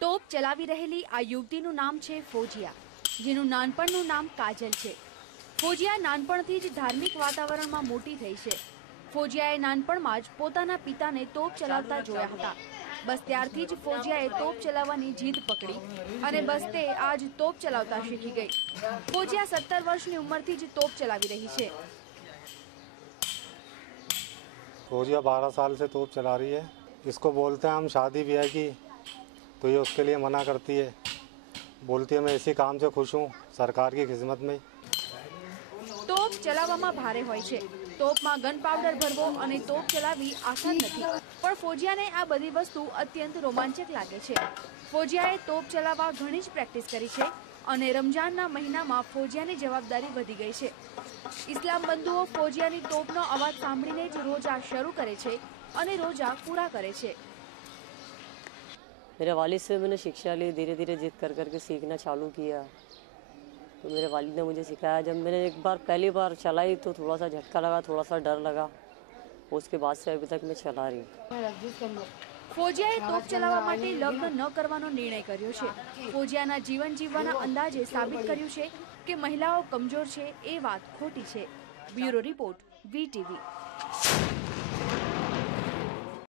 ટોપ ચલાવી રહેલી આયુક્તિનું નામ છે ફોજિયા જેનું નાનપણનું નામ કાજલ છે ફોજિયા નાનપણથી જ ધાર્મિક વાતાવરણમાં મોટી થઈ છે ફોજિયાએ નાનપણમાં જ પોતાના પિતાને ટોપ ચલાવતા જોયા હતા બસ ત્યારથી જ ફોજિયાએ ટોપ ચલાવવાની જીદ પકડી અને બસ તે આજ ટોપ ચલાવતા શીખી ગઈ ફોજિયા 70 વર્ષની ઉંમરથી જ ટોપ ચલાવી રહી છે ફોજિયા 12 સાલથી ટોપ ચલાવી રહી છે इसको बोलते हैं हम शादी विवाह की तो ये उसके लिए मना करती है બોલતી અમે એસી કામ છે ખુશ હું સરકાર કી ખિદમત મેં તોપ ચલાવવામાં ભારે હોય છે તોપમાં ગન પાવડર ભરવો અને તોપ ચલાવવી આસાન નથી પણ ફોજિયાને આ બધી વસ્તુ અત્યંત રોમાંચક લાગે છે ફોજિયાએ તોપ ચલાવવા ઘણી જ પ્રેક્ટિસ કરી છે અને રમજાનના મહિનામાં ફોજિયાની જવાબદારી વધી ગઈ છે ઇસ્લામ બંધુઓ ફોજિયાની તોપનો અવાજ સાંભળીને જ રોજા શરૂ કરે છે અને રોજા પૂરા કરે છે मेरे वालिद से मैंने शिक्षा ली धीरे धीरे जिद कर करके सीखना चालू किया तो मेरे वालिद ने मुझे सिखाया जब मैंने एक बार पहली बार चलाई तो थोड़ा सा झटका लगा थोड़ा सा डर लगा उसके बाद से अभी तक मैं चला रही हूँ ફોજિયાએ તોપ ચલાવવા માટે લગ્ન ન કરવાનો નિર્ણય કર્યો છે ફોજિયાના જીવન જીવવાના અંદાજે સાબિત કર્યું છે કે મહિલાઓ કમજોર છે એ વાત ખોટી છે બ્યુરો રિપોર્ટ વીટીવી